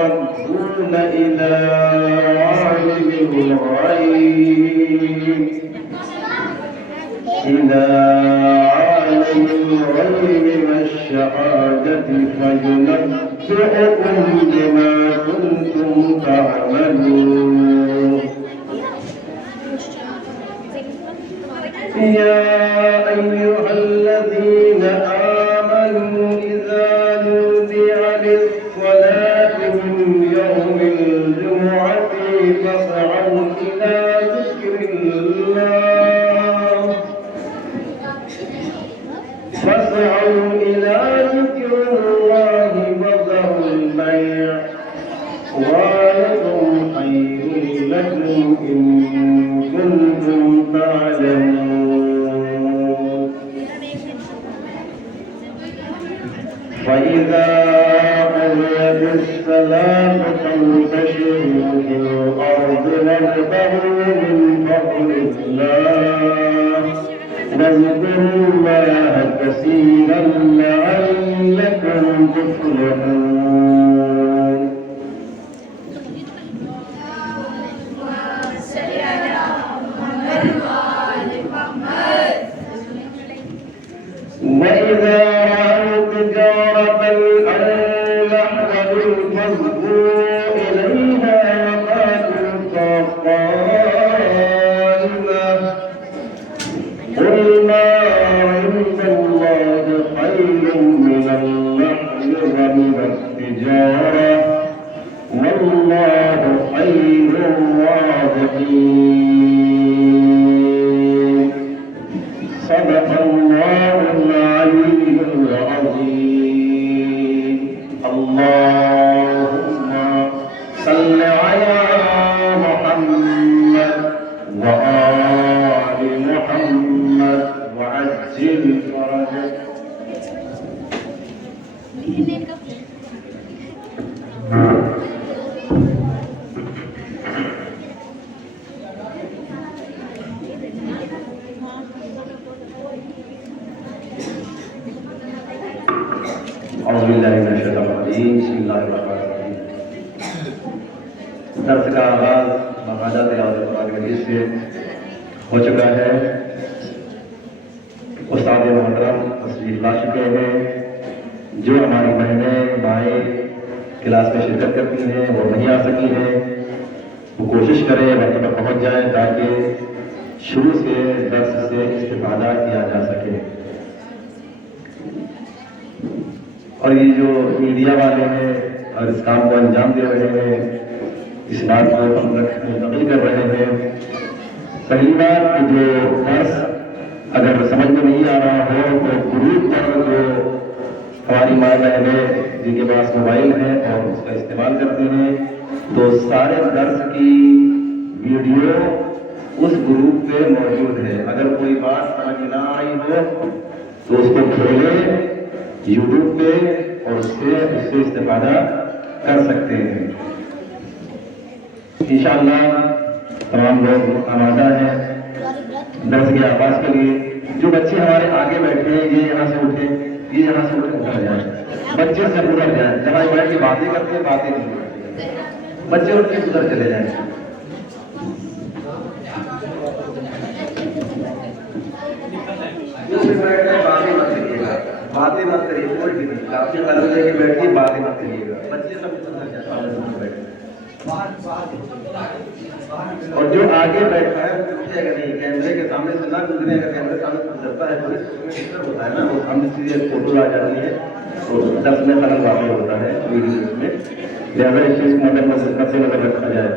يردون إلى عالم الغيب والشهادة فينبئكم بما كنتم تعملون. يا أيها الذين آمنوا إذا نودي للصلاة من يوم الجمعة فاسعوا إلى ذكر الله وذروا البيع ذلكم خير لكم إن كنتم تعلمون. فإذا قضيت الصلاة فانتشروا في الأرض وابتغوا من فضل الله واذكروا الله كثيرا لعلكم تفلحون. وإذا رأوا تجارة أو لهوا انفضوا إليها وقالوا طائما قل ما عند الله خير من اللهو ومن التجارة والله خير الرازقين. صدق الله العلي العظيم. اللهم صل على محمد وآل محمد وعجل فرجه. اعوذ باللہ من الشیطان الرجیم. بسم اللہ الرحمن الرحیم. درس کا آغاز باقاعدہ تلاوت قرآن مجید سے ہو چکا ہے. استاد محترم تشریف لا چکے ہیں. جو ہماری بہنیں مائیں کلاس میں شرکت کرتی ہیں وہ نہیں آ سکی ہیں، وہ کوشش کریں وقت پر پہنچ جائیں تاکہ شروع سے درس سے استفادہ کیا جا سکے. اور یہ جو میڈیا والے ہیں اور اس کام کو انجام دے رہے ہیں، اس بات کو ہم نقل کر رہے ہیں. پہلی بات کہ جو درس اگر سمجھ میں نہیں آ رہا ہو تو گروپ پر جو ہماری ماں بہنیں جن کے پاس موبائل ہیں اور اس کا استعمال کرتے ہیں تو سارے درس کی ویڈیو اس گروپ پہ موجود ہے. اگر کوئی بات سمجھ نہ آئی ہو تو اس کو کھولیں یوٹیوب پہ اور اس سے استفادہ کر سکتے ہیں. انشاءاللہ تمام لوگ آمادہ ہیں درس کے آغاز کے لیے. جو بچے ہمارے آگے بیٹھے ہیں یہ یہاں سے اٹھے ادھر جائیں. بچے سے ادھر جائیں. جہاں بیٹھ کے باتیں کرتے ہیں باتیں نہیں کرتے. بچے اٹھ کے ادھر چلے جائیں. باتیں مت کریے. کوئی بھی نہیں. آپ کے قلم لے کے بیٹھیے باتیں مت کریے گا. بچے سب ادھر جائیں. اور جو آگے بیٹھا ہے وہ اٹھے گا نہیں. کیمرے کے سامنے سے نہ گزرے. اگر کیمرے کے سامنے سے گزرتا ہے تو اس میں فلٹر ہوتا ہے نا، وہ سامنے سے فوٹو آ جاتی ہے تو درس میں خلل واقع ہوتا ہے ویڈیوز میں. لہٰذا اس چیز کو مد نظر رکھا جائے.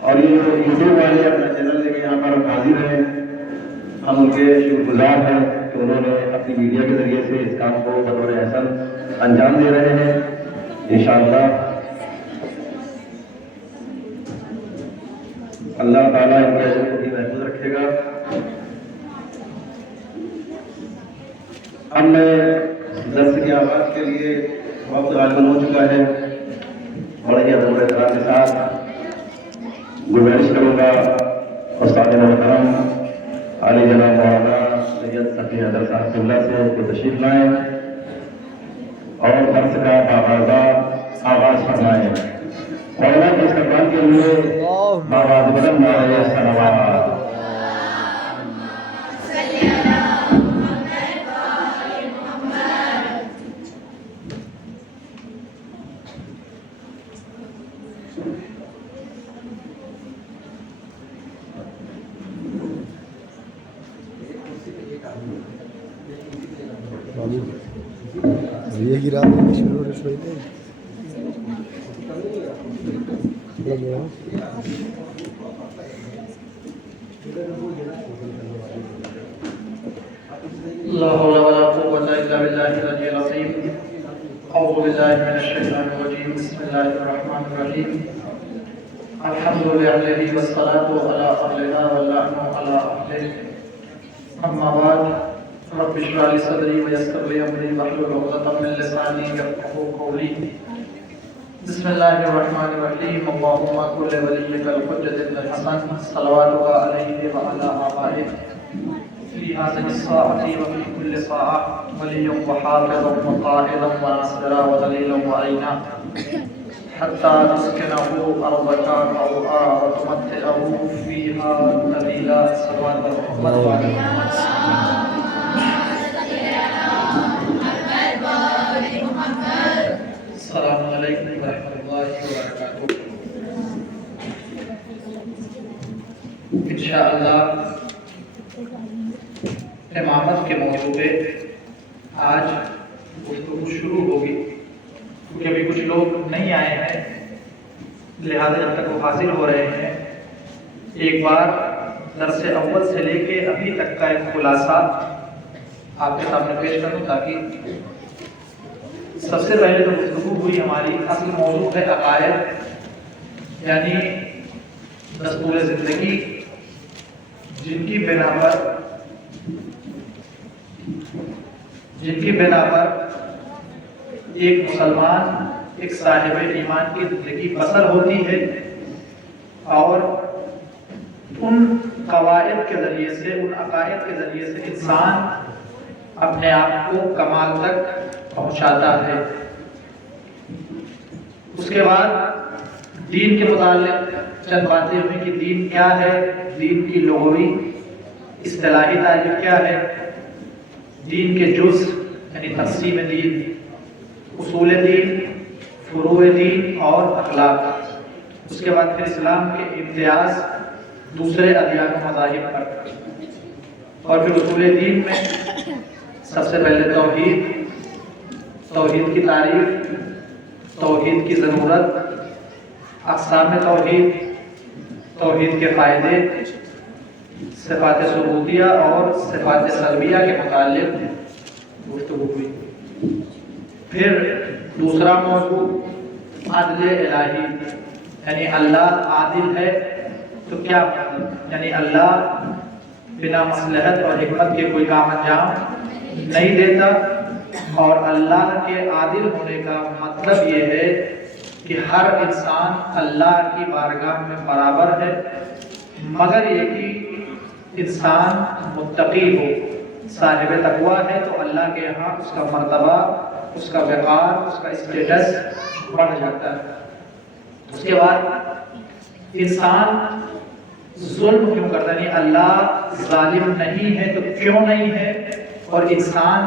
اور یہ جو یوٹیوب والے اپنا چینل لے کے یہاں پر حاضر ہیں، ہم ان کے شکر گزار ہیں کہ انہوں نے اپنی میڈیا کے ذریعے سے اس کام کو بطور احسن انجام دے رہے ہیں. انشاءاللہ اللہ تعالیٰ ان کے اجر کو بھی محفوظ رکھے گا. اب میں درس کے آغاز کے لیے وقت غالباً ہو چکا ہے. بڑے ہی ادب و احترام کے ساتھ گزارش کروں گا استاد محترم عالی جناب مولانا سید صفی حیدر صاحب قبلہ سے کہ تشریف لائیں اور درس کا باقاعدہ آغاز یہ کی رات میں شروع رسوئی تھے لا حول ولا قوة إلا بالله العلي العظيم. أعوذ بالله من الشيطان الرجيم. بسم الله الرحمن الرحيم. الحمد لله والصلاة على أهلها واللعنة على أهله. أما بعد رب اشرح لي صدري ويسر لي أمري واحلل عقدة من لساني يفقهوا قولي. بسم الله الرحمن الرحيم. اللهم كل وليك الحجة بن الحسن صلواتك عليه وعلى آبائه في هذه الساعة وفي كل ساعة وليا وحافظا وقائدا وناصرا ودليلا وعينا حتى تسكنه أرضك طوعا وتمتعه فيها نبيلا صلوات محمد وعلى السلام علیکم ورحمۃ اللہ وبرکاتہ. انشاءاللہ امامت کے موضوع پہ آج گفتگو شروع ہوگی، کیونکہ ابھی کچھ لوگ نہیں آئے ہیں، لہذا جب تک وہ حاضر ہو رہے ہیں ایک بار درس اول سے لے کے ابھی تک کا ایک خلاصہ آپ کے سامنے پیش کروں، تاکہ سب سے پہلے تو گفتگو ہوئی ہماری اصل موضوع ہے عقائد، یعنی دستور زندگی جن کی بنا پر ایک مسلمان ایک صاحب ایمان کی زندگی بسر ہوتی ہے، اور ان قواعد کے ذریعے سے، ان عقائد کے ذریعے سے انسان اپنے آپ کو کمال تک پہنچاتا ہے. اس کے بعد دین کے متعلق چند باتیں ہوئی کہ دین کیا ہے، دین کی لغوی اصطلاحی تعریف کیا ہے، دین کے جز یعنی تقسیم دین، اصول دین، فروع دین اور اخلاق. اس کے بعد پھر اسلام کے امتیاز دوسرے ادیان و مذاہب پر، اور پھر اصول دین میں سب سے پہلے توحید کی تعریف، توحید کی ضرورت، اقسام توحید، توحید کے فائدے، صفات ثبوتیہ اور صفات سلبیہ کے متعلق گفتگو ہوئی. پھر دوسرا موضوع عدل الہی، یعنی اللہ عادل ہے تو کیا مطلب، یعنی اللہ بنا مصلحت اور حکمت کے کوئی کام انجام نہیں دیتا، اور اللہ کے عادل ہونے کا مطلب یہ ہے کہ ہر انسان اللہ کی بارگاہ میں برابر ہے، مگر یہ کہ انسان متقی ہو، صاحب تقویٰ ہے، تو اللہ کے یہاں اس کا مرتبہ، اس کا وقار، اس کا اسٹیٹس بڑھ جاتا ہے. اس کے بعد انسان ظلم کیوں کرتا ہے، یعنی اللہ ظالم نہیں ہے تو کیوں نہیں ہے، اور انسان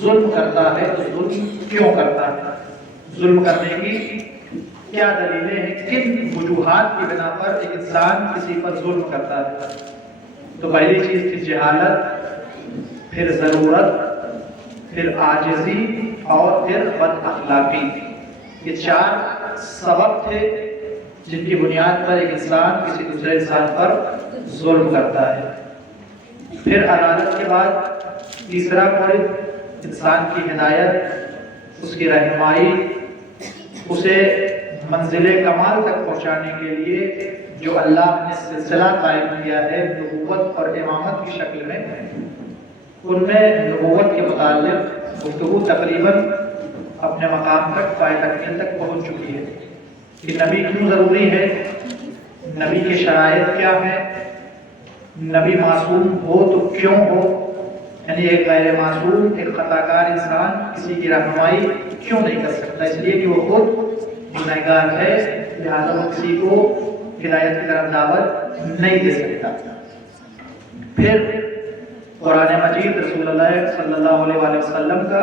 ظلم کرتا ہے تو ظلم کیوں کرتا ہے، ظلم کرنے کی کیا دلیلیں ہیں، کن وجوہات کی بنا پر ایک انسان کسی پر ظلم کرتا ہے. تو پہلی چیز تھی جہالت، پھر ضرورت، پھر عاجزی اور پھر بد اخلاقی. یہ چار سبب تھے جن کی بنیاد پر ایک انسان کسی دوسرے انسان پر ظلم کرتا ہے. پھر عدالت کے بعد تیسرا مورد انسان کی ہدایت، اس کی رہنمائی، اسے منزل کمال تک پہنچانے کے لیے جو اللہ نے سلسلہ قائم کیا ہے نبوت اور امامت کی شکل میں، ان میں نبوت کے متعلق گفتگو تقریباً اپنے مقام تک پائے تکمیل تک پہنچ چکی ہے کہ نبی کیوں ضروری ہے، نبی کے شرائط کیا ہے، نبی معصوم ہو تو کیوں ہو، یعنی ایک غیر معصوم، ایک خطا کار انسان کسی کی رہنمائی کیوں نہیں کر سکتا، اس لیے کہ وہ خود گنہگار ہے، لہٰذا وہ کسی کو ہدایت کی طرف دعوت نہیں دے سکتا. پھر قرآن مجید رسول اللہ صلی اللہ علیہ وآلہ وسلم کا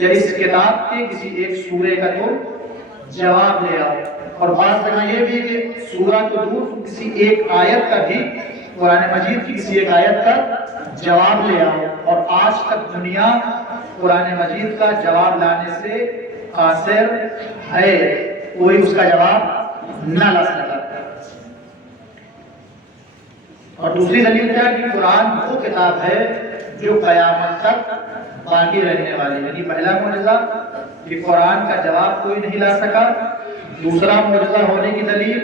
یا اس کتاب کے کسی ایک سورے کا تو جواب لے آؤ. اور بعض جگہ یہ بھی کہ سورہ تو دور کسی ایک آیت کا بھی قرآن مجید کی کسی ایک آیت کا جواب لے آؤ. اور آج تک دنیا قرآن مجید کا جواب لانے سے قاصر ہے، کوئی اس کا جواب نہ لا سکتا. اور دوسری دلیل کیا ہے کہ قرآن وہ کتاب ہے جو قیامت تک باقی رہنے والی. یعنی پہلا معجزہ کہ قرآن کا جواب کوئی نہیں لا سکا. دوسرا معجزہ ہونے کی دلیل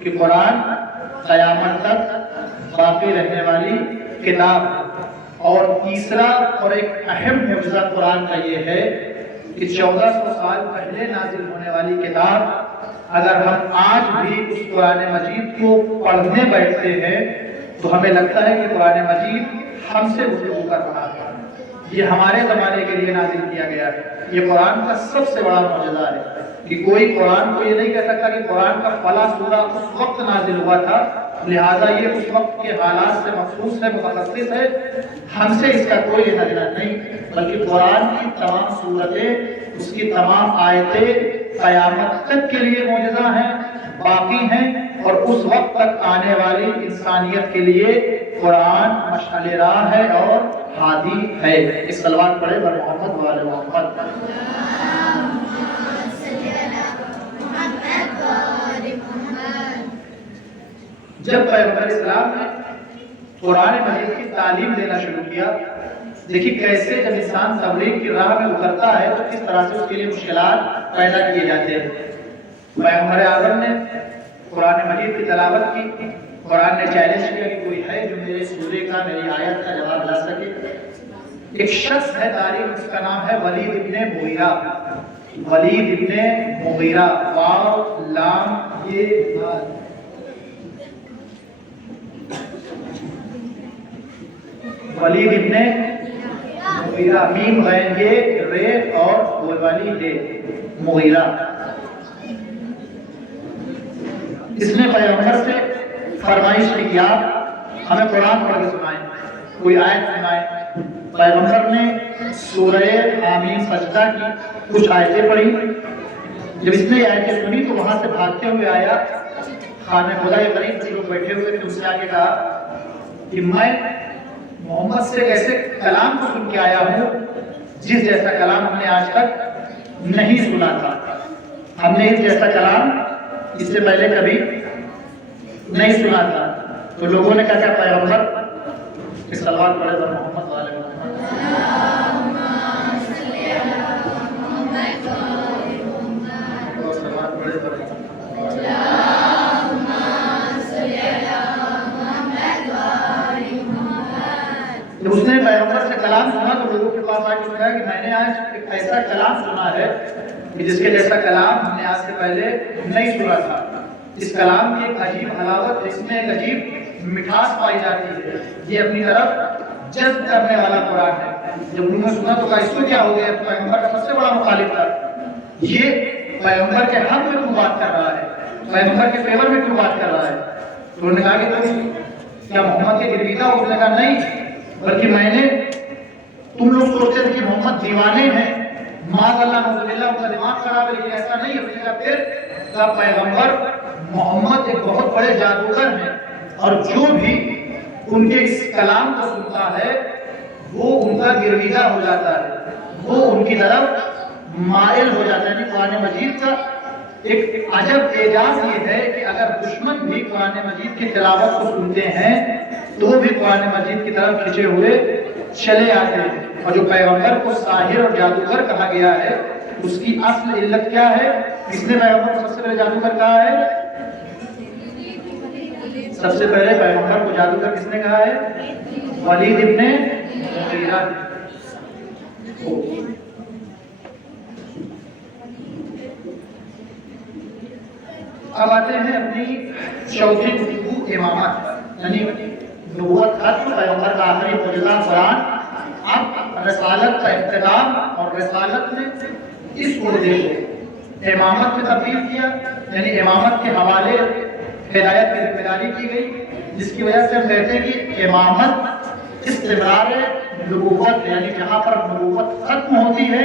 کہ قرآن قیامت تک باقی رہنے والی کتاب. اور تیسرا اور ایک اہم معجزہ قرآن کا یہ ہے کہ 1400 سال پہلے نازل ہونے والی کتاب اگر ہم آج بھی اس قرآن مجید کو پڑھنے بیٹھتے ہیں تو ہمیں لگتا ہے کہ قرآن مجید ہم سے گفتگو کر رہا ہے. یہ ہمارے زمانے کے لیے نازل کیا گیا ہے. یہ قرآن کا سب سے بڑا معجزہ ہے کہ کوئی قرآن کو یہ نہیں کہہ سکتا کہ قرآن کا فلاں سورہ اس وقت نازل ہوا تھا لہٰذا یہ اس وقت کے حالات سے مخصوص ہے، متخصص ہے، ہم سے اس کا کوئی لینا دینا نہیں. بلکہ قرآن کی تمام سورتیں، اس کی تمام آیتیں قیامت تک کے لیے معجزہ ہیں، باقی ہیں. اور اس وقت تک آنے والی انسانیت کے لیے قرآن مشعل راہ ہے اور ہادی ہے. ایک صلوات پڑھے بر محمد و آل محمد. جب پیغمبر اسلام نے قرآن مجید کی تعلیم دینا شروع کیا، دیکھیے کیسے جب انسان تبلیغ کی راہ میں اترتا ہے تو کس طرح سے اس کے لیے مشکلات پیدا کیے جاتے ہیں. پیغمبر اعظم نے قرآن مجید کی تلاوت کی. قرآن نے چیلنج کیا کہ کوئی ہے جو میرے سورے کا، میری آیت کا جواب لا سکے. ایک شخص ہے تاریخ، اس کا نام ہے ولید ابن مغیرہ. ولید ابن مغیرہ، واو لام یہ ولید ابن مغیرہ، میم غین یہ رے اور والی ہے مغیرہ. اس نے پیغمبر سے فرمائش کی کہ آپ ہمیں قرآن پڑھ کے سنائیں، کوئی آیت سنائیں. پیغمبر نے سورہ حامیم سجدہ کی کچھ آیتیں پڑھی. جب اس نے آیتیں سنی تو وہاں سے بھاگتے ہوئے آیا. خانہ خدا کے قریب جو لوگ بیٹھے ہوئے تھے اس سے آگے کہا کہ میں محمد سے ایسے کلام کو سن کے آیا ہوں جس جیسا کلام ہم نے آج تک نہیں سنا تھا. ہم نے اس جیسا کلام اس سے پہلے کبھی نہیں سنا تھا. تو لوگوں نے کہا کہ پیغمبر اس صلوات پڑھے بر محمد و آل محمد. جب اس نے پیغمبر سے کلام سنا تو لوگوں کے پاس آ کے کہا کہ میں نے آج ایک ایسا کلام سنا ہے کہ جس کے جیسا کلام ہم نے آج سے پہلے نہیں سنا تھا. اس کلام کی ایک عجیب حلاوت، اس میں ایک عجیب مٹھاس پائی جاتی ہے. یہ اپنی طرف جذب کرنے والا قرآن ہے. جب انہوں نے سنا تو کہا اس کو کیا ہو گیا؟ پیغمبر کا سب سے بڑا مخالف تھا. یہ پیغمبر کے حق میں کیوں بات کر رہا ہے؟ پیغمبر کے فیور میں کیوں بات کر رہا ہے؟ تو انہوں نے کہا کہ تم کیا محمد کے گرویدہ ہو؟ اس نے کہا نہیں، بلکہ میں نے، تم لوگ سوچتے تھے کہ محمد دیوانے ہیں، معاذ اللہ نعوذ باللہ ان کا دماغ خراب ہے، لیکن ایسا نہیں ہے. پھر پیغمبر محمد ایک بہت بڑے جادوگر ہیں اور جو بھی ان کے اس کلام کو سنتا ہے وہ ان کا گرویدہ ہو جاتا ہے، وہ ان کی طرف مائل ہو جاتا ہے. یعنی قرآن مجید کا ایک عجب اعجاز یہ ہے کہ اگر دشمن بھی قرآن مجید کی تلاوت کو سنتے ہیں تو بھی قرآن مجید کی طرف کھنچے ہوئے چلے آتے ہیں. اور جو پیغمبر کو ساحر اور جادوگر کہا گیا ہے اس کی اصل علت کیا ہے؟ کس نے پیغمبر کو سب سے پہلے جادوگر کہا ہے؟ سب سے پہلے پیغمبر کو جادوگر کس نے کہا ہے؟ ولید ابن مغیرہ. اب آتے ہیں اپنی چوتھی گفتگو، امامت، یعنی نبوت ختم، پیغمبر کا آخری معجزہ قرآن. اب رسالت کا اختتام، اور رسالت نے اس عہدے کو امامت میں تبدیل کیا. یعنی امامت کے حوالے ہدایت کی ذمہ داری کی گئی، جس کی وجہ سے ہم کہتے ہیں کہ امامت استمرار نبوت، یعنی جہاں پر نبوت ختم ہوتی ہے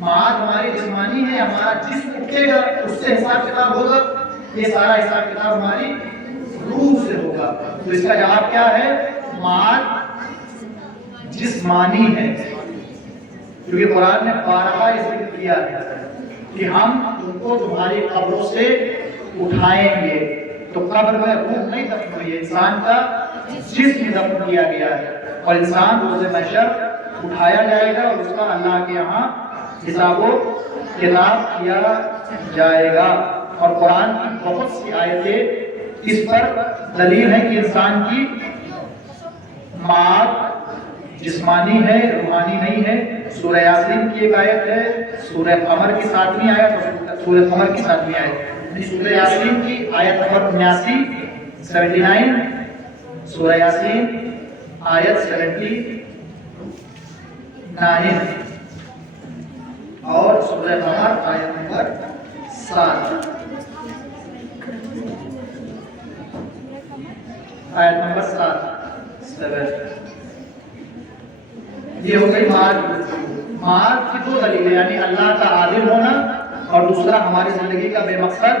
معاد ہماری جسمانی ہے، ہمارا جسم اٹھے گا اس سے حساب کتاب ہوگا، یہ سارا حساب کتاب ہماری روح سے ہوگا۔ تو اس کا جواب کیا ہے؟ معاد جسمانی ہے، کیونکہ قرآن نے بارہا یہ ذکر کیا ہے کہ ہم تم کو تمہاری قبروں سے اٹھائیں گے۔ تو قبر میں روح نہیں دفن ہوئی ہے، انسان کا جسم دفن کیا گیا ہے، اور انسان روز محشر اٹھایا جائے گا اور اس کا اللہ کے یہاں حساب و کتاب کیا جائے گا۔ اور قرآن کی بہت سی آیتیں اس پر دلیل ہے کہ انسان کی معاد جسمانی ہے، روحانی نہیں ہے۔ سورہ یاسین کی ایک آیت ہے، سورہ قمر کی 7ویں آیت اور سورہ قمر کی 7ویں آیت، سورہ یاسین کی آیت نمبر 79 سورہ یاسین آیت 79 اور سورہ قمر آیت نمبر 7 آیت نمبر 7 یہ ہو گئی معاد کی دو دلیلیں، یعنی اللہ کا عادل ہونا اور دوسرا ہماری زندگی کا بے مقصد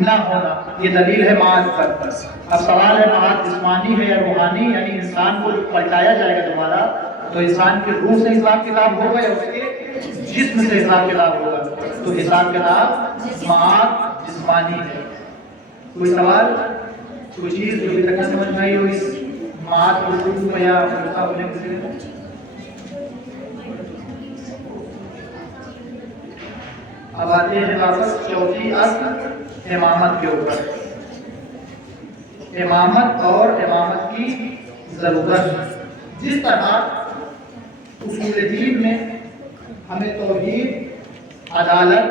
نہ ہونا، یہ دلیل ہے معاد پر۔ اب سوال ہے معاد جسمانی ہے یا روحانی، یعنی انسان کو پلٹایا جائے گا دوبارہ تو انسان کی روح سے حساب کتاب ہوگا یا اس کے جسم سے حساب کتاب ہوگا؟ تو حساب کتاب معاد جسمانی ہے۔ کوئی سوال، کوئی چیز جو ابھی تک نہ سمجھ میں آئی ہو اس معاد کو یا ہونے سے؟ اب آتے ہیں واپس چوتھی اصل امامت کے اوپر، امامت اور امامت کی ضرورت۔ جس طرح اصول دین میں ہمیں توحید، عدالت،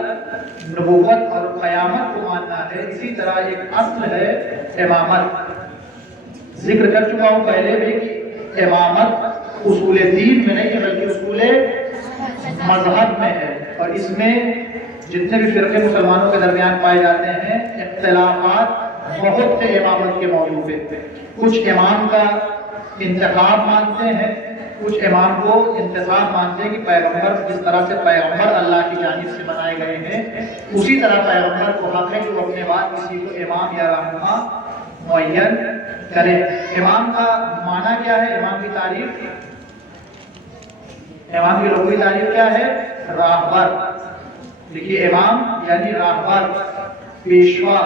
نبوت اور قیامت کو ماننا ہے، اسی طرح ایک اصل ہے امامت۔ ذکر کر چکا ہوں پہلے بھی کہ امامت اصول دین میں نہیں بلکہ اصول مذہب میں ہے، اور اس میں جتنے بھی فرقے مسلمانوں کے درمیان پائے جاتے ہیں اختلافات بہت سے امامت کے موضوع پہ۔ کچھ امام کا انتخاب مانتے ہیں، کچھ امام کو انتخاب مانتے ہیں کہ پیغمبر جس طرح سے پیغمبر اللہ کی جانب سے بنائے گئے ہیں اسی طرح پیغمبر کو حق ہے کہ وہ اپنے بعد کسی کو امام یا رہنما معین کرے۔ امام کا معنی کیا ہے؟ امام کی تعریف، امام کی لغوی تعریف کیا ہے؟ راہبر۔ دیکھیے امام یعنی راہبر، پیشوا۔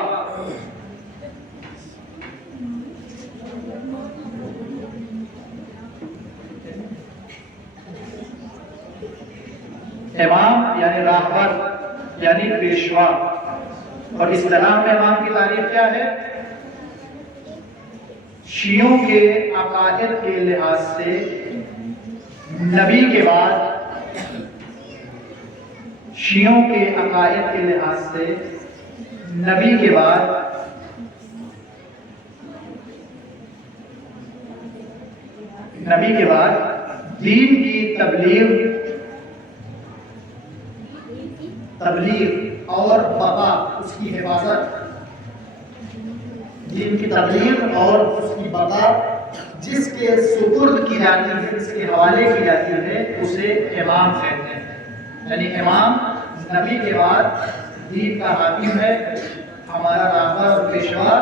امام یعنی راہبر یعنی پیشوا۔ اور اسلام میں امام کی تعریف کیا ہے؟ شیعوں کے عقائد کے لحاظ سے نبی کے بعد، شیعوں کے عقائد کے لحاظ سے نبی کے بعد دین کی تبلیغ اور بقا، اس کی حفاظت، دین کی تبلیغ اور اس کی بقا جس کے سپرد کی جاتی ہے، جس کے حوالے کی جاتی ہے، اسے امام کہتے ہیں۔ یعنی امام نبی کے بعد دین کا حاکم ہے، ہمارا راہبر اور پیشوا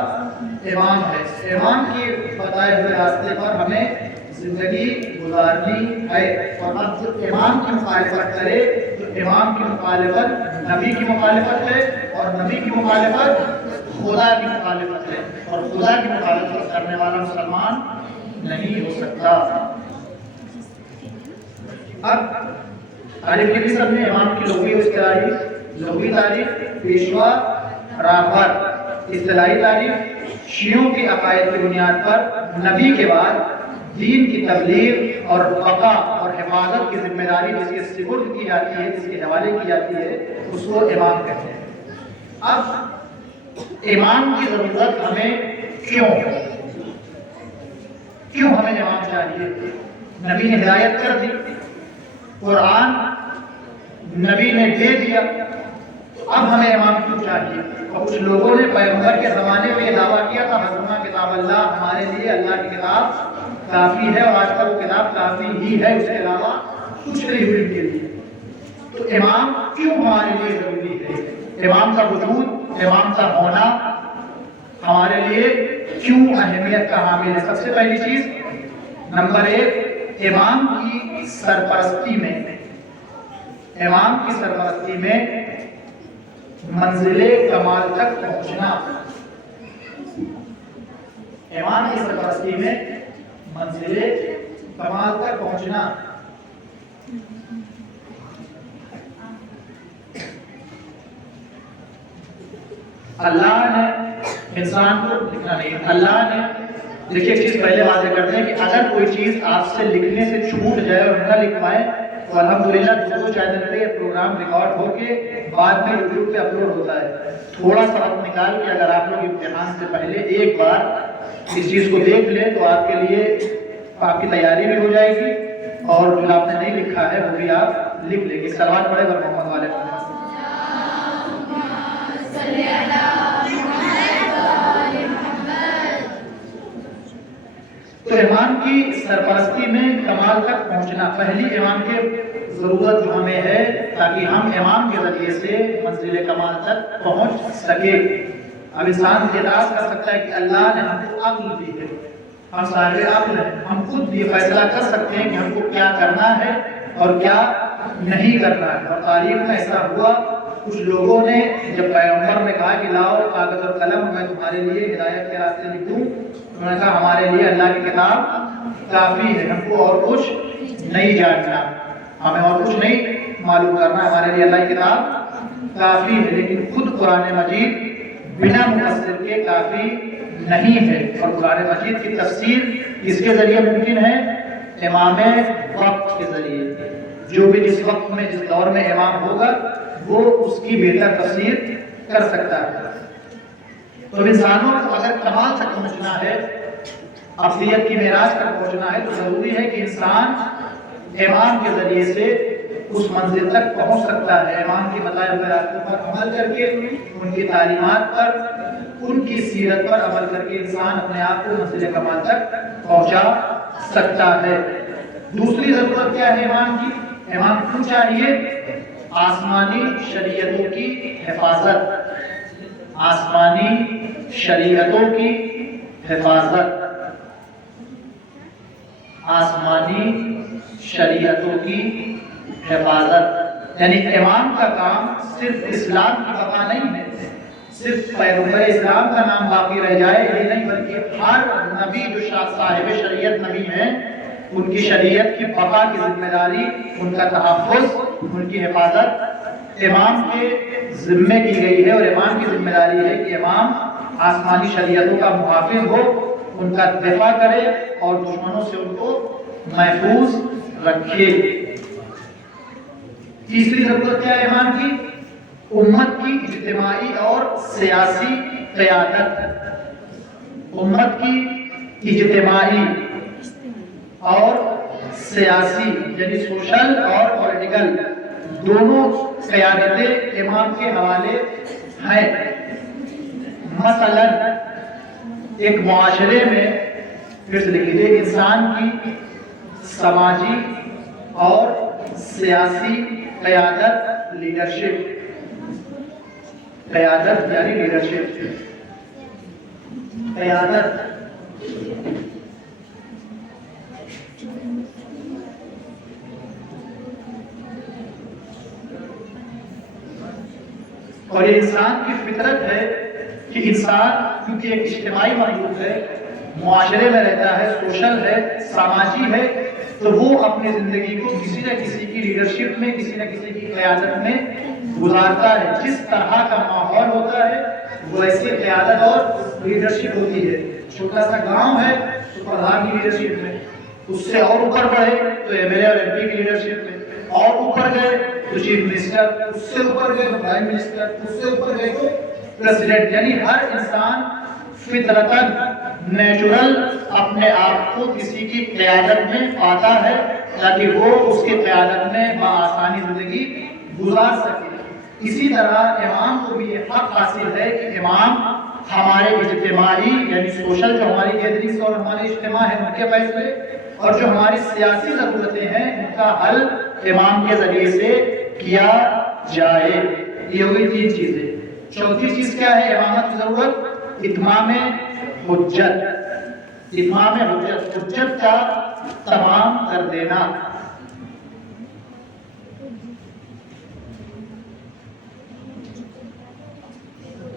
امام ہے۔ امام کی بتائے ہوئے راستے پر ہمیں زندگی گزارنی ہے، اور اب جو امام کی مخالفت کرے تو امام کی مخالفت نبی کی مخالفت ہے، اور نبی کی مخالفت خدا کی مخالفت ہے، اور خدا کی مخالفت کرنے والا مسلمان نہیں ہو سکتا۔ اب تعریف کی سب نے امام کی لغوی و اصطلاحی، لغوی تعریف پیشوا، راہبر، اصطلاحی تعریف شیعوں کے عقائد کی بنیاد پر نبی کے بعد دین کی تبلیغ اور بقا اور حفاظت کی ذمہ داری جس کے سپرد کی جاتی ہے، جس کے حوالے کی جاتی ہے، اس کو امام کہتے ہیں۔ اب امام کی ضرورت ہمیں کیوں ہمیں امام چاہیے؟ نبی نے ہدایت کر دی، قرآن نبی نے دے دیا، اب ہمیں امام کیوں چاہیے؟ اور کچھ لوگوں نے پیغمبر کے زمانے میں یہ دعویٰ کیا تھا حضرنا کتاب اللہ، ہمارے لیے اللہ کی کتاب کافی ہے، اور آج کل وہ کتاب کافی ہی ہے، اس کے علاوہ کچھ نہیں ہوئی کے لیے۔ تو امام کیوں ہمارے لیے ضروری ہے؟ امام کا وجود، امام کا ہونا ہمارے لیے کیوں اہمیت کا حامل ہے؟ سب سے پہلی چیز، نمبر 1، امام کی سرپرستی میں، امام کی سرپرستی میں منزل کمال تک پہنچنا، امام کی سرپرستی میں منزل کمال تک پہنچنا۔ اللہ نے انسان کو لکھنا نہیں، اللہ نے، دیکھیے ایک چیز پہلے واضح کرتے ہیں کہ اگر کوئی چیز آپ سے لکھنے سے چھوٹ جائے اور نہ لکھ پائے تو الحمدللہ دو چینل پہ یہ پروگرام ریکارڈ ہو کے بعد میں یوٹیوب پہ اپلوڈ ہوتا ہے۔ تھوڑا سا وقت نکال کے اگر آپ لوگ امتحان سے پہلے ایک بار اس چیز کو دیکھ لیں تو آپ کے لیے آپ کی تیاری بھی ہو جائے گی، اور جو آپ نے نہیں لکھا ہے وہ بھی آپ لکھ لیں گے۔ صلوات پڑھے بر محمد والے محمد۔ تو امام کی سرپرستی میں کمال تک پہنچنا پہلی امام کے ضرورت جو ہمیں ہے، تاکہ ہم امام کے ذریعے سے منزل کمال تک پہنچ سکے۔ اب انسان اعتراض کر سکتا ہے کہ اللہ نے ہم کو عقل دی ہے، ہم صاحب عقل ہیں، ہم خود یہ فیصلہ کر سکتے ہیں کہ ہم کو کیا کرنا ہے اور کیا نہیں کرنا ہے۔ اور تاریخ میں ایسا ہوا، کچھ لوگوں نے جب پیغمبر نے کہا کہ لاؤ کاغذ اور قلم، میں تمہارے لیے ہدایت کے راستے لکھوں، انہوں نے کہا ہمارے لیے اللہ کی کتاب کافی ہے، ہم کو اور کچھ نہیں جاننا، ہمیں اور کچھ نہیں معلوم کرنا، ہمارے لیے اللہ کی کتاب کافی ہے۔ لیکن خود قرآن مجید بنا مفسر کے کافی نہیں ہے، اور قرآن مجید کی تفسیر کس کے ذریعے ممکن ہے؟ امام وقت کے ذریعے۔ جو بھی جس وقت میں جس دور میں امام ہوگا وہ اس کی بہتر تفسیر کر سکتا ہے۔ تو انسانوں کو اگر کمال تک پہنچنا ہے، افضلیت کی معراج تک پہنچنا ہے، تو ضروری ہے کہ انسان امام کے ذریعے سے اس منزل تک پہنچ سکتا ہے۔ امام کی بتائے ہوئے راستوں پر عمل کر کے، ان کی تعلیمات پر، ان کی سیرت پر عمل کر کے انسان اپنے آپ کو منزل کمال تک پہنچا سکتا ہے۔ دوسری ضرورت کیا ہے امام کی؟ امام کو چاہیے آسمانی شریعتوں کی حفاظت، آسمانی شریعتوں کی حفاظت، آسمانی شریعتوں کی حفاظت۔ یعنی امام کا کام صرف اسلام کی بقا نہیں ہے، صرف پیغمبر اسلام کا نام باقی رہ جائے یہ نہیں، بلکہ ہر نبی جو صاحب شریعت نبی ہیں ان کی شریعت کی بقا کی ذمہ داری، ان کا تحفظ، ان کی حفاظت امام کے ذمے کی گئی ہے، اور امام کی ذمہ داری ہے کہ امام آسمانی شریعتوں کا محافظ ہو، ان کا دفاع کرے اور دشمنوں سے ان کو محفوظ رکھے۔ تیسری ضرورت کیا ہے امام کی؟ امت کی اجتماعی اور سیاسی قیادت، امت کی اجتماعی اور سیاسی یعنی سوشل اور پولیٹیکل دونوں قیادتیں امام کے حوالے ہیں۔ مثلا ایک معاشرے میں پھر سے لکھ لیجیے، انسان کی سماجی اور سیاسی قیادت، لیڈرشپ، قیادت یعنی لیڈرشپ، قیادت اور یہ انسان کی فطرت ہے کہ انسان کیونکہ ایک اجتماعی مخلوق ہے، معاشرے میں رہتا ہے، سوشل ہے، سماجی ہے، تو وہ اپنی زندگی کو کسی نہ کسی کی لیڈرشپ میں، کسی نہ کسی کی قیادت میں گزارتا ہے۔ جس طرح کا ماحول ہوتا ہے ویسے قیادت اور لیڈرشپ ہوتی ہے۔ چھوٹا سا گاؤں ہے تو پردھان کی لیڈرشپ میں، اس سے اور اوپر بڑھے تو ایم ایل اے اور ایم پی کی لیڈرشپ میں، اور اوپر گئے تو چیف منسٹر، اس سے اوپر گئے تو پرائم منسٹر، اس سے اوپر گئے تو پریزیڈنٹ۔ یعنی ہر انسان فطرتاً نیچرل اپنے آپ کو کسی کی قیادت میں پاتا ہے تاکہ وہ اس کی قیادت میں بآسانی زندگی گزار سکے۔ اسی طرح امام کو بھی یہ حق حاصل ہے کہ امام ہمارے اجتماعی یعنی سوشل جو ہماری گیدرنگز اور ہمارے اجتماع ہیں ان کے فیصلے، اور جو ہماری سیاسی ضرورتیں ہیں ان کا حل امام کے ذریعے سے کیا جائے. یہ ہوئی تین چیزیں. چوتھی چیز کیا ہے امامت کی ضرورت؟ اتمام حجت. اتمام حجت، حجت کا تمام کر دینا.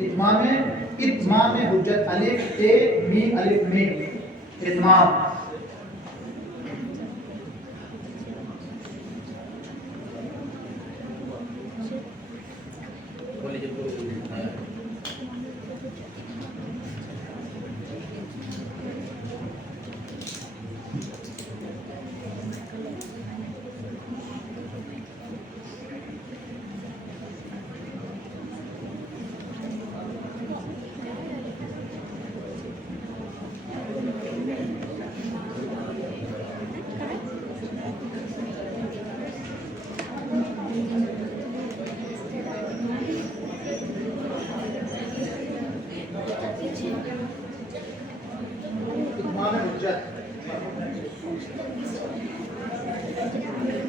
اتمام حجت، الف تے میم الف میم، اتمام.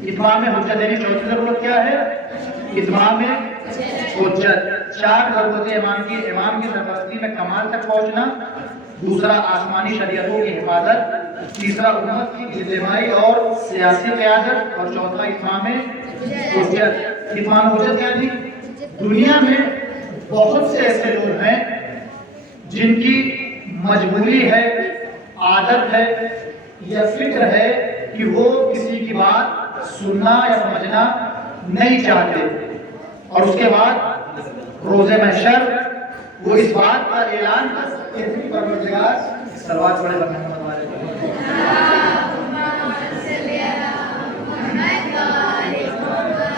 اتمام حجت یعنی چوتھی ضرورت کیا ہے؟ اتمام حجت. چار ضرورتیں امام کی سرپرستی میں کمال تک پہنچنا. دوسرا آسمانی شریعتوں کی حفاظت. تیسرا امت کی اجتماعی اور سیاسی قیادت. اور چوتھا اتمام حجت. اتمام حجت یعنی دنیا میں بہت سے ایسے لوگ ہیں جن کی مجبوری ہے، عادت ہے یا فکر ہے کہ وہ کسی کی بات سننا یا سمجھنا نہیں چاہتے، اور اس کے بعد روز محشر وہ اس بات کا اعلان کر سکتے ہیں کہ پروردگار صلوات پڑھے بندے ہمارے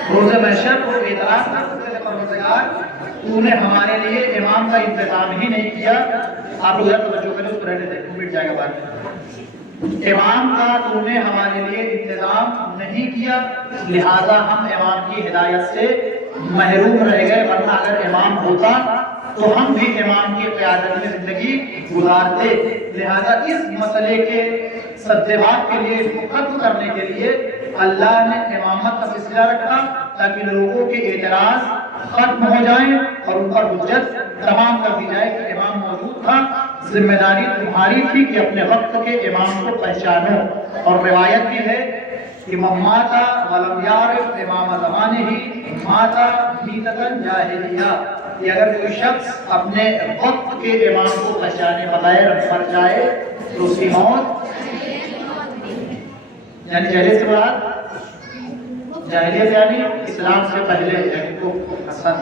روز محشر وہ اعتراض کر سکتے ہیں پروردگار تو نے ہمارے لیے امام کا انتظام ہی نہیں کیا. آپ لوگ توجہ کریں، اس کو رہنے دیں، مٹ جائے گا بعد میں. امام کا تو نے ہمارے لیے انتظام نہیں کیا، لہذا ہم امام کی ہدایت سے محروم رہ گئے. ورنہ اگر امام ہوتا تو ہم بھی امام کی قیادت میں زندگی گزارتے. لہذا اس مسئلے کے سدبھاگ کے لیے، اس کو ختم کرنے کے لیے اللہ نے امامت کا سلسلہ رکھا تاکہ لوگوں کے اعتراض ختم ہو جائیں اور ان پر حجت تمام کر دی جائے کہ امام موجود تھا. ذمہ داری تمہاری تھی کہ اپنے وقت کے امام کو پہچانو. اور روایت بھی ہے کہ من مات ولم یعرف امام زمانہ مات میتۃ جاہلیہ، کہ اگر کوئی شخص اپنے وقت کے امام کو پہچانے بغیر مر جائے تو اس کی موت یعنی جاہلیت سے مراد جاہلیت یعنی اسلام سے پہلے یعنی کو حسن.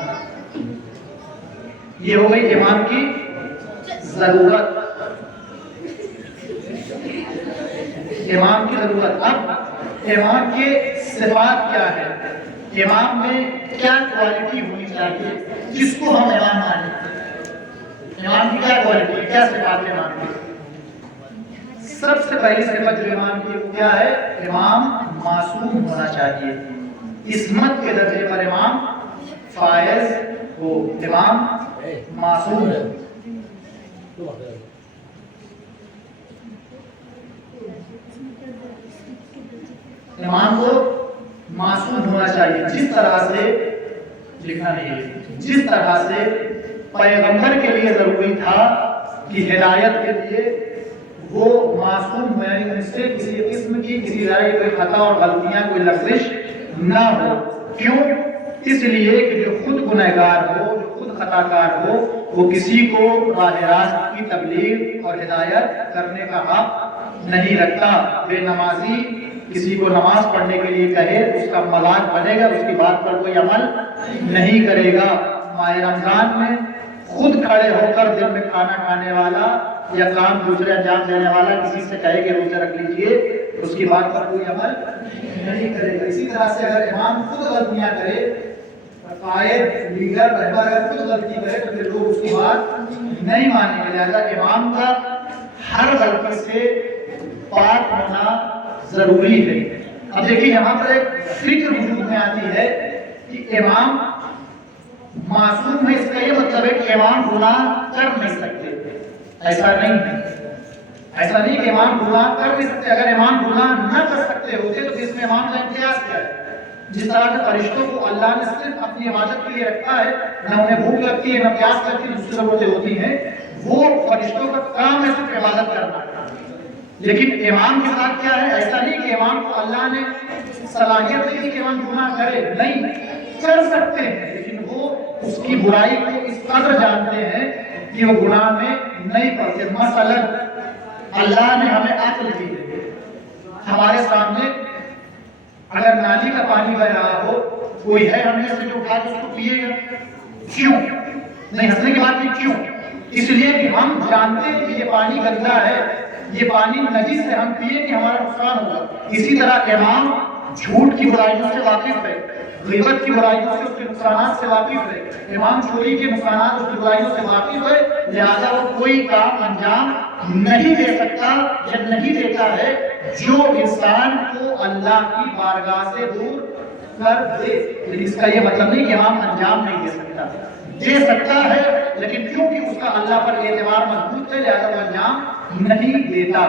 یہ ہو گئی امام کی ضرورت. امام کی ضرورت. اب امام کے صفات کیا ہے؟ امام میں کیا کوالٹی ہونی چاہیے جس کو ہم امام مانیں؟ امام کی کیا کوالٹی، کیا صفات ہے امام کی؟ سب سے پہلی صفت جو امام کی کیا ہے؟ امام معصوم ہونا چاہیے. عصمت کے درجے پر امام فائز ہو. امام معصوم ہے. امام کو معصوم ہونا چاہیے. جس طرح سے لکھنا نہیں ہے، جس طرح سے پیغمبر کے لیے ضروری تھا کہ ہدایت کے لیے وہ معصوم ہو، یعنی ان سے کسی قسم کی کسی طرح کی کوئی خطا اور غلطیاں، کوئی لغزش نہ ہو. کیوں؟ اس لیے کہ جو خود گنہگار ہو، جو خود خطا کار ہو، وہ کسی کو راہ راست کی تبلیغ اور ہدایت کرنے کا حق نہیں رکھتا. بے نمازی کسی کو نماز پڑھنے کے لیے کہے اس کا مذاق بنے گا، اس کی بات پر کوئی عمل نہیں کرے گا. ماہ رمضان میں خود کھڑے ہو کر دن میں کھانا کھانے والا یا کام دوسرے انجام دینے والا کسی سے کہے کہ روزہ رکھ لیجئے، اس کی بات پر کوئی عمل نہیں کرے گا. اسی طرح سے اگر امام خود غلطیاں کرے، قائد لیڈر رہبر اگر خود غلطی کرے تو پھر لوگ اس کی بات نہیں مانیں گے. لہذا امام کا ہر غلطی سے پاک ہونا ضروری ہے. اب دیکھیے یہاں پر ایک فکر وجود میں آتی ہے کہ امام معصوم ہے، اس کا یہ مطلب ہے کہ امام گناہ کر نہیں سکتے. ایسا نہیں ہے. ایسا نہیں کہ امام گناہ کر نہیں سکتے. اگر امام گناہ نہ کر سکتے ہوتے تو اس میں امام کا امتیاز کیا ہے؟ جس طرح کے فرشتوں کو اللہ نے صرف اپنی عبادت کے لیے رکھا ہے، نہ انہیں بھوک لگتی ہے نہ پیاس لگتی ہے، دوسری ضرورتیں ہوتی ہیں، وہ فرشتوں کا کام ہے صرف عبادت کرنا۔ لیکن امام کے ساتھ کیا ہے؟ ایسا نہیں کہ امام کو اللہ نے صلاحیت دی کہ امام گناہ کرے، نہیں، کر سکتے ہیں، لیکن وہ اس کی برائی کو اس قدر جانتے ہیں کہ وہ گناہ میں نہیں پڑتے۔ مثلا اللہ نے ہمیں عقل دی ہے، ہمارے سامنے اگر نالی کا پانی بہ رہا ہو، کوئی ہے ہم میں سے جو اٹھا کے اس کو پیے گا؟ کیوں؟ نہیں، ہنسنے کی بات نہیں، کیوں؟ اس لیے کہ ہم جانتے ہیں کہ یہ پانی گندا ہے، یہ پانی نجس ہے، ہم پیے کہ ہمارا نقصان ہوگا۔ اسی طرح امام جھوٹ کی برائیوں سے واقف ہے، غیبت کی برائیوں سے، اس کے نقصانات سے واقف ہے، امام چوری کے نقصانات، اس کی برائیوں سے واقف ہے، لہذا وہ کوئی کام انجام نہیں دے سکتا یا نہیں دیتا ہے جو انسان کو اللہ کی بارگاہ سے دور کر دے۔ لیکن اس کا یہ مطلب نہیں کہ امام انجام نہیں دے سکتا، دے سکتا ہے، لیکن کیونکہ اس کا اللہ پر اعتبار مضبوط ہے لہذا وہ انجام نہیں دیتا۔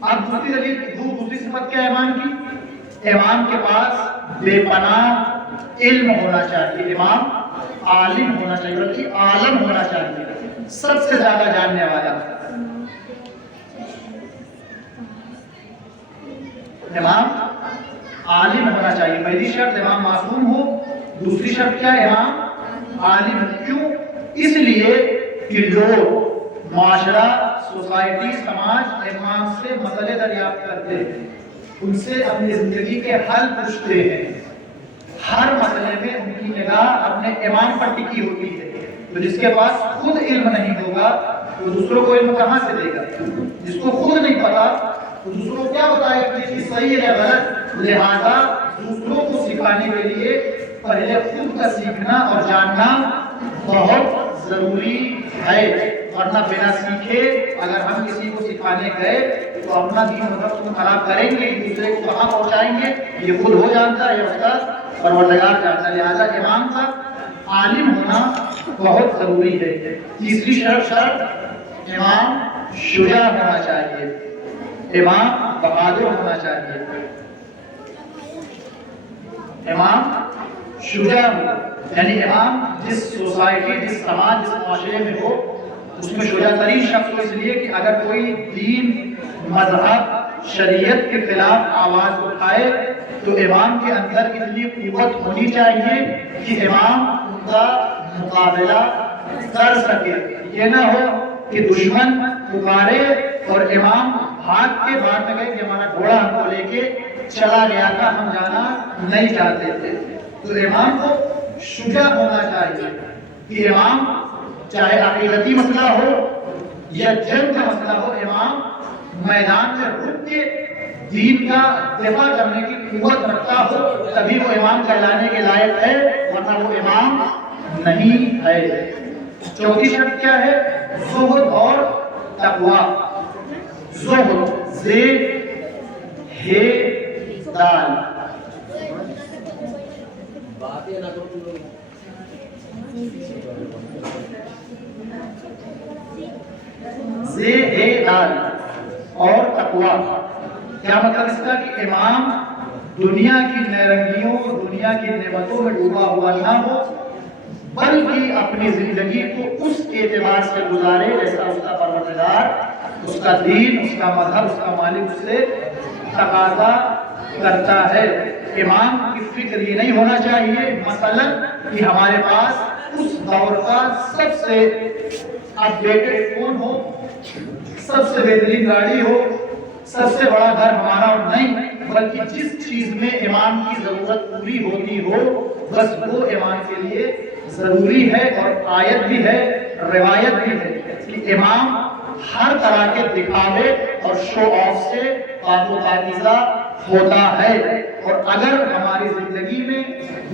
اب دوسری دلیل، دوسری صفت کیا ہے امام کی؟ امام کے پاس بے پناہ علم ہونا چاہیے، امام عالم ہونا چاہیے، بلکہ عالم ہونا چاہیے، سب سے زیادہ جاننے والا۔ امام عالم ہونا چاہیے، پہلی شرط امام معصوم ہو، دوسری شرط کیا ہے؟ امام عالم۔ کیوں؟ اس لیے کہ لوگ، معاشرہ، سوسائٹی، سماج امام سے مسئلے دریافت کرتے ہیں، ان سے اپنی زندگی کے حل پوچھتے ہیں، ہر مسئلے میں ان کی نگاہ اپنے امام پر ٹکی ہوتی ہے۔ تو جس کے پاس خود علم نہیں ہوگا وہ دوسروں کو علم کہاں سے دے گا؟ جس کو خود نہیں پتا وہ دوسروں کو کیا بتائے کہ یہ چیز صحیح ہے غلط؟ لہذا دوسروں کو سکھانے کے لیے پہلے خود کا سیکھنا اور جاننا بہت ضروری ہے، ورنہ بنا سیکھے اگر ہم کسی کو سکھانے گئے تو اپنا دین مذہب خراب کریں گے، دوسرے کو کہاں پہنچائیں گے؟ یہ خود ہو جانتا ہے، یہ اس کا پروردگار جانتا ہے۔ لہذا امام کا عالم ہونا بہت ضروری ہے۔ تیسری شرط امام شجاع ہونا چاہیے، امام بہادر ہونا چاہیے۔ امام شجاع ہو یعنی امام جس سوسائٹی، جس سماج، جس معاشرے میں ہو اس میں شجاع ترین شخص ہو، اس لیے کہ اگر کوئی دین، مذہب، شریعت کے خلاف آواز اٹھائے تو امام کے اندر اتنی قوت ہونی چاہیے کہ امام ان کا مقابلہ کر سکے۔ یہ نہ ہو کہ دشمن پکارے اور امام بھاگ کے بعد میں گئے کہ ہمارا گھوڑا ہم کو لے کے چلا گیا تھا، ہم جانا نہیں چاہتے تھے۔ تو امام کو شجاع ہونا چاہیے کہ امام چاہے عقیدتی مسئلہ ہو یا جنگ کا مسئلہ ہو، امام میدان میں رک کے دین کا دفاع کرنے کی قوت رکھتا ہو، تبھی وہ امام کہلانے کے لائق ہے، ورنہ وہ امام نہیں ہے۔ چوتھی شرط کیا ہے؟ زہد اور تقویٰ۔ زہد، زید، ہے، دال۔ زیدال اور تقویٰ، کیا مطلب اس کا؟ کہ امام دنیا کی نیرنگیوں، دنیا کی نعمتوں میں ڈوبا ہوا نہ ہو، بلکہ اپنی زندگی کو اس اعتبار سے گزارے جیسا اس کا پروردگار، اس کا دین، اس کا مذہب، اس کا مالک اس سے تقاضا کرتا ہے۔ امام کی فکر یہ نہیں ہونا چاہیے مثلا کہ ہمارے پاس اس دور کا سب سے اپڈیٹڈ فون ہو، سب سے بہترین گاڑی ہو، سب سے بڑا گھر ہمارا ہو، نہیں، بلکہ جس چیز میں امام کی ضرورت پوری ہوتی ہو بس وہ امام کے لیے ضروری ہے۔ اور آیت بھی ہے، روایت بھی ہے کہ امام ہر طرح کے دکھاوے اور شو آف سے پاک و پاکیزہ ہوتا ہے۔ اور اگر ہماری زندگی میں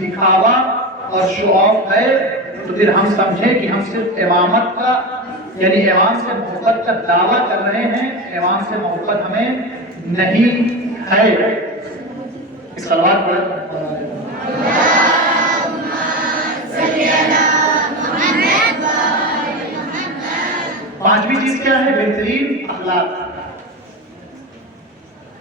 دکھاوا اور شو آف ہے تو پھر ہم سمجھیں کہ ہم صرف امامت کا یعنی امام سے محبت کا دعویٰ کر رہے ہیں، امام سے محبت ہمیں نہیں ہے۔ اس صلوات پڑھیں۔ پانچویں چیز کیا ہے؟ بہترین اخلاق۔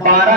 12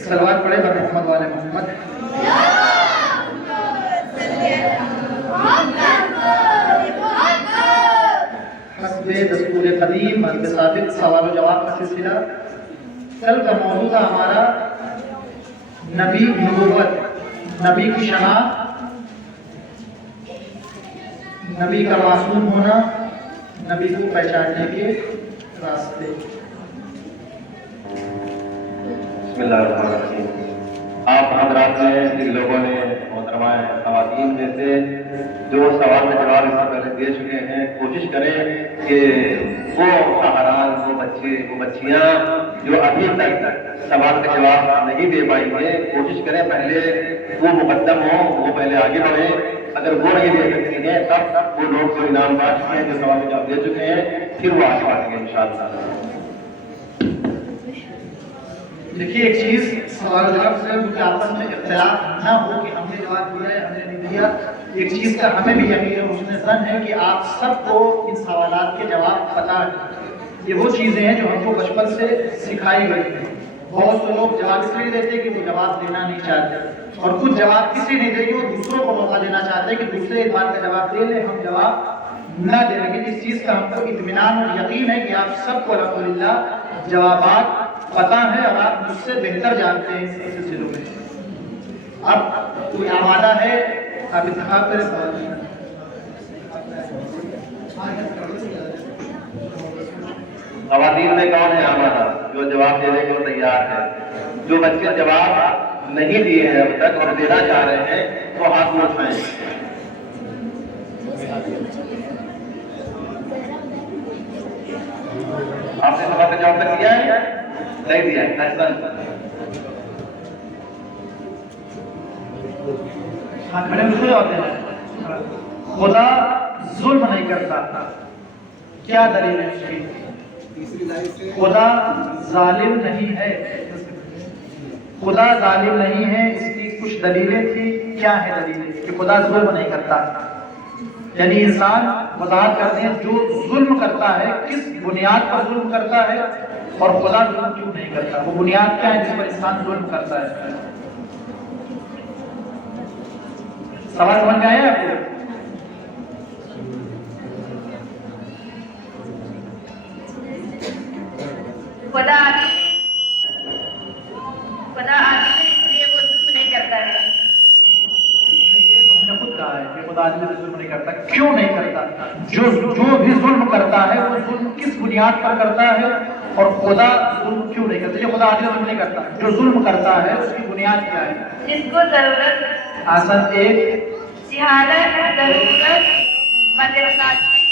ایک صلوات پڑھے بر محمد والے محمد. حسب دستور قدیم حسب ثابت سوال و جواب کا سلسلہ. کل کا موضوع تھا ہمارا نبی نبوت، نبی کی شناخت، نبی کا معصوم ہونا، نبی کو پہچاننے کے راستے. بسم اللہ الرحمن الرحیم. آپ حضرات نے جن لوگوں نے محترمہ خواتین میں سے جو سوال میں جواب اس سے پہلے دے چکے ہیں، کوشش کریں کہ وہ خواہران، وہ بچے، وہ بچیاں جو ابھی تک سوال کا جواب نہیں دے پائیں گے، کوشش کریں پہلے وہ مقدم ہوں، وہ پہلے آگے بڑھیں. اگر وہ نہیں دے سکتی ہیں تب وہ لوگ جو انعام پا چکے ہیں، جو سوال کا جواب دے چکے ہیں، پھر وہ آگے بڑھیں گے انشاءاللہ. دیکھیے ایک چیز سوال و جواب سے کیونکہ آپس میں اختلاف نہ ہو کہ ہم نے جواب دیا ہے ہم نے نہیں دیا. ایک چیز کا ہمیں بھی یقین حسن ظن ہے کہ آپ سب کو ان سوالات کے جواب پتہ ہیں. یہ وہ چیزیں ہیں جو ہم کو بچپن سے سکھائی گئی ہیں. بہت سے لوگ جواب اس لیے دیتے کہ وہ جواب دینا نہیں چاہتے، اور کچھ جواب کسی نہیں دے کہ وہ دوسروں کو موقع دینا چاہتے کہ دوسرے اس بات کا جواب دے لیں، ہم جواب نہ دیں. لیکن اس چیز کا ہم کو اطمینان اور یقین ہے کہ آپ سب کو الحمدللہ جوابات پتہ ہے اور آپ مجھ سے بہتر جانتے ہیں اس سلسلوں میں. اب کوئی آمادہ ہے آپ انتخاب کریں. خواتین میں کون ہے آمادہ جو جواب دینے کے لیے تیار ہے؟ جو بچے جواب نہیں دیے ہیں اب تک اور دینا چاہ رہے ہیں وہ ہاتھ میں اٹھائیں. آپ نے سوال کا جواب تک دیا ہے؟ نہیں دیا ہے. ہاں کھڑے ہوئے ہوتے ہیں. خدا ظلم نہیں کرتا، کیا دلیل ہے اس کی؟ خدا ظالم نہیں ہے، خدا ظالم نہیں ہے. اس کی کچھ دلیلیں تھی. کیا ہے دلیلیں کہ خدا ظلم نہیں کرتا؟ یعنی انسان وضاحت کرتے ہیں جو ظلم کرتا ہے کس بنیاد پر ظلم کرتا ہے اور خدا ظلم کیوں نہیں کرتا. وہ بنیاد کیا ہے جس پر انسان ظلم کرتا ہے؟ سوال سمجھ میں آیا آپ کو؟ خدا آدمی اس لیے وہ ظلم نہیں کرتا ہے. یہ تو ہم نے خود کہا ہے کہ خدا آدمی سے ظلم نہیں کرتا. کیوں نہیں کرتا؟ جو بھی ظلم کرتا ہے وہ ظلم کس بنیاد پر کرتا ہے اور خدا ظلم کیوں نہیں کرتا؟ یہ خدا آدمی ظلم نہیں کرتا. جو ظلم کرتا ہے اس کی بنیاد کیا ہے؟ جس کو ضرورت، آسان ایک جہالت، ضرورت، بداخلاقی،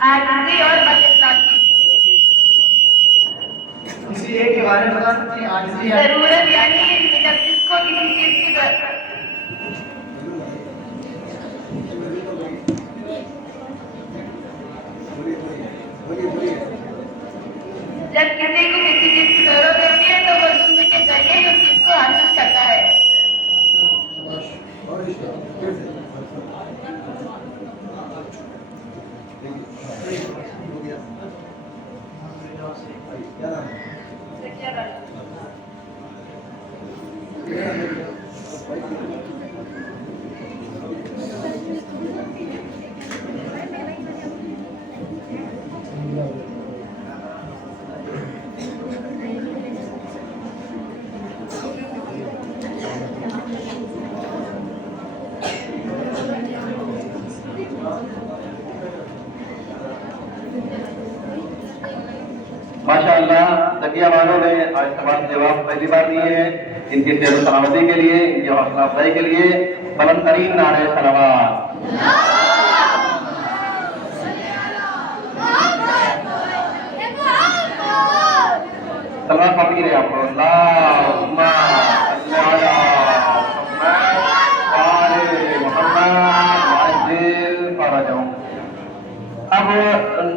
عاجزی اور بداخلاقی. کسی ایک کے بارے میں بتا سکتے ہیں؟ عاجزی ہے. ضرورت یعنی جب جس کو کسی چیز کی جب کسی کو کسی چیز کی ضرورت ہوتی ہے تو وہ ظلم کے ذریعے اس چیز کو حاصل کرتا ہے. ماشاءاللہ تقیہ والوں نے آج سوال کے جواب پہلی بار دیے ہیں. ان کی صحت و سلامتی کے لیے، ان کی حوصلہ افزائی کے لیے بلند ترین نعرے صلوات. صلوات پڑھتی رہے آپ کو. اللہم صل علی محمد وعجل فرجہم. اب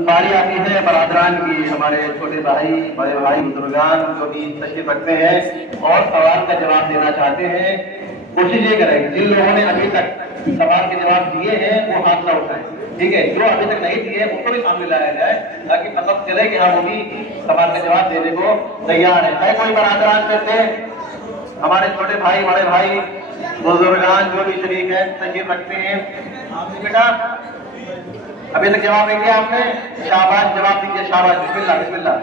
باری آتی ہے برادران کی، ہمارے چھوٹے بھائی، بڑے بھائی، بزرگان جو بھی تشریف رکھتے ہیں اور سوال کا جواب دینا چاہتے ہیں. کوشش یہ کریں جن لوگوں نے ابھی تک سوال کے جواب دیے ہیں وہ ہاتھ نہ اٹھائیں. ٹھیک ہے، جو ابھی تک نہیں دیے ان کو بھی سامنے لایا جائے تاکہ پتہ چلے کہ ہم بھی سوال کا جواب دینے کو تیار ہیں۔ ہے کوئی برادران میں سے ہمارے چھوٹے بھائی بڑے بھائی بزرگان جو بھی شریک ہیں تشریف رکھتے ہیں؟ بیٹا ابھی تک جواب نہیں دیا آپ نے، شاباش جواب دیجیے، شاباش، بسم اللہ بسم اللہ۔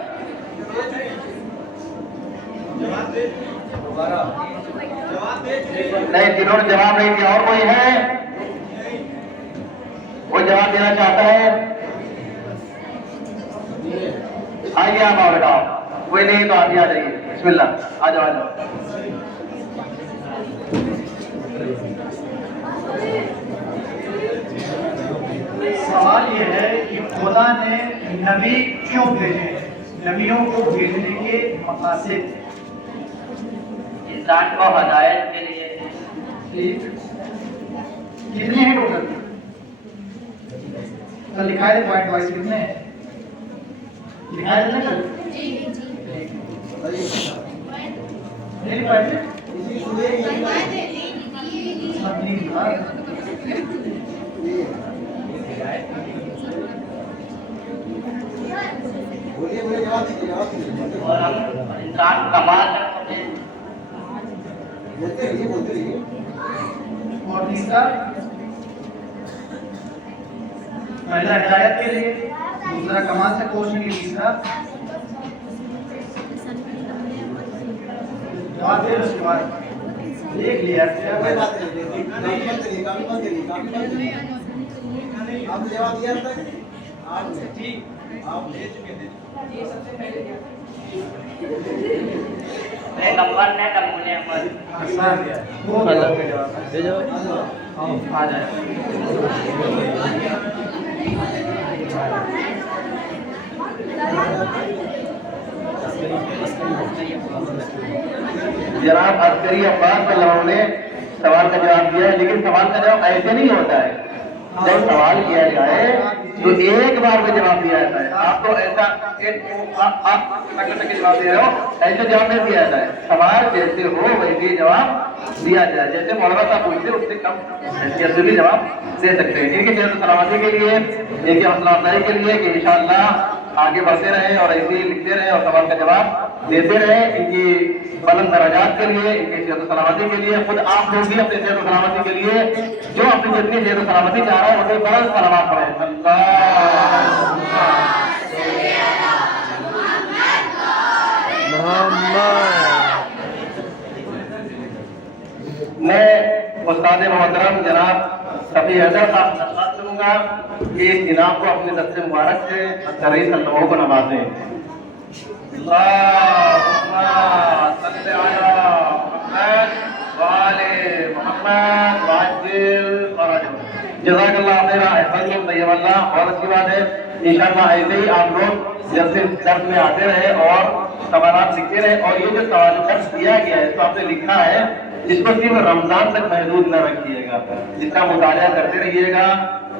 نہیں، جنہوں نے جواب نہیں دیا اور کوئی ہے؟ کوئی جواب دینا چاہتا ہے؟ آئیے آپ آؤ بیٹا، کوئی نہیں تو آپ ہی آ جائیے، بسم اللہ، آ جاؤ آ جاؤ۔ سوال یہ ہے کہ خدا نے نبی کیوں بھیجے؟ نبیوں کو بھیجنے کے مقاصد انسان کو ہدایت کے لیے۔ ٹھیک کتنے ہیں ٹوٹل؟ کل لکھائے تھے پوائنٹ وائز کتنے ہیں؟ لکھائے تھے نا کل؟ نہیں لکھائے تھے؟ اور ہم انسان کمال کر سکیں۔ اور تیسرا پہلا ہدایت کے لیے، دوسرا کمال سے پہنچنے کے لیے، تیسرا جواب دے اس کے بعد دیکھ لیا کیا فائدہ؟ آپ نے جواب دیا تھا؟ پیغمبر نے نمونے عمل آسان ہے، وہ جواب کا جواب ہے۔ آؤ، آ جائے۔ جناب عسکری عباس صلی اللہ علیہ نے سوال کا جواب دیا ہے، لیکن سوال کا جواب ایسے نہیں ہوتا ہے۔ جب سوال کیا جائے تو ایک بار میں جواب دیا جاتا ہے۔ آپ تو ایسا آپ جواب دے رہے ہو، ایسے جواب نہیں دیا جاتا ہے۔ سوال جیسے ہو ویسے جواب دیا جائے، جیسے مولانا صاحب پوچھتے اس سے کم حیثیت سے بھی جواب دے سکتے ہیں۔ ان کی صحت و سلامتی کے لیے، ان کی حوصلہ افزائی کے لیے کہ انشاءاللہ آگے بڑھتے رہیں اور ایسے ہی لکھتے رہیں اور سوال کا جواب دیتے رہیں، ان کی بلند درجات کے لیے، ان کی صحت و سلامتی کے لیے، خود آپ لوگ بھی اپنی صحت و سلامتی کے لیے جو اپنی جتنی صحت و سلامتی چاہ رہا ہے اسے بلند صلوات پڑھیں۔ میں استاد محترم جناب شفیع حیدر صاحب سے درخواست کروں گا کہ اس جناب کو اپنے دست مبارک سے رئیس الجمہور کو نوازیں۔ اللہم صلی علی محمد وآل محمد وعجل فرجهم۔ جزاک اللہ خیر، احسنتم طیب اللہ۔ بہت اچھی بات ہے، انشاءاللہ ایسے ہی آپ لوگ جلسے درس میں آتے رہے اور سوالات لکھتے رہے، اور یہ جو سوال درس دیا گیا ہے تو آپ نے لکھا ہے، اس کو صرف رمضان تک محدود نہ رکھیے گا، اس کا مطالعہ کرتے رہیے گا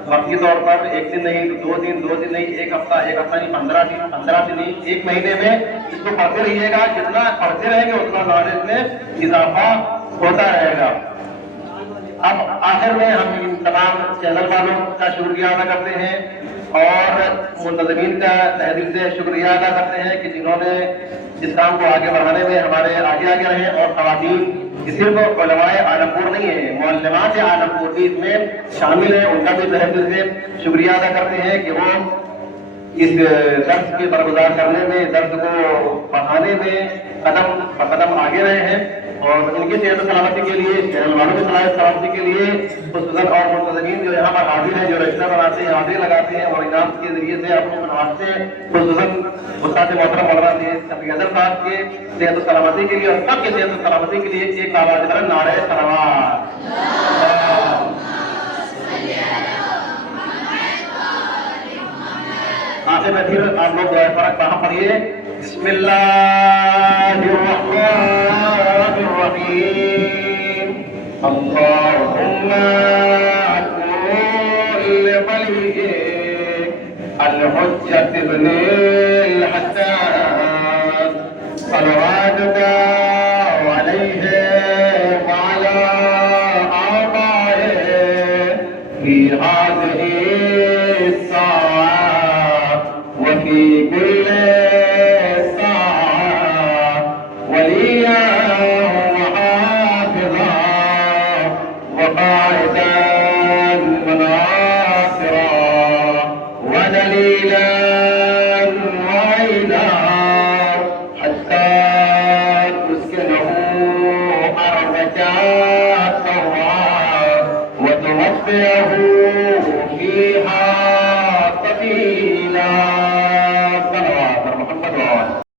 وقتی طور پر، ایک دن نہیں، دو دن نہیں، ایک ہفتہ نہیں، 15 دن نہیں، ایک مہینے میں اس کو پڑھتے رہیے گا۔ جتنا پڑھتے رہیں گے اتنا نالج میں اضافہ ہوتا رہے گا۔ اب آخر میں ہم ان تمام چینل والوں کا شکریہ ادا کرتے ہیں اور منتظمین کا تہ دل سے شکریہ ادا کرتے ہیں کہ جنہوں نے اس کام کو آگے بڑھانے میں ہمارے آگے رہے، اور خواتین صرف علماء عالمپور نہیں ہیں، معلمات عالمپور بھی اس میں شامل ہیں، ان کا بھی تہ دل سے شکریہ ادا کرتے ہیں کہ وہ اس درس کے برگزار کرنے میں، درس کو پڑھانے میں قدم بقدم آگے رہے ہیں، اور ان کی صحت و سلامتی کے لیے، چینل والوں کی صحت و سلامتی کے لیے خصوصاً اور منتظمین جو یہاں پر حاضر ہیں، جو رشتہ بناتے ہیں، حاضر لگاتے ہیں اور انعام کے ذریعے سے اپنے نوازتے ہیں، خصوصاً استاد محترم مولانا شفیع حیدر صاحب کے صحت و سلامتی کے لیے اور سب کی صحت و سلامتی کے لیے ایک آواز کریں، نعرہ صلوات۔ آخر میں پھر آپ لوگ دعائے فرق کہاں پڑھیے؟ بسم اللہ الرحمن الرحیم۔ اللہم کل ولیک الحجۃ ابن الحسن صلواتک علیہ وعلی آبائہ فی هذه وفي كل ساعة وليا وحافظا وقائدا وناصرا ودليلا وعينا حتى تسكنه أرضك طوعا وتوفيه فيها طويلا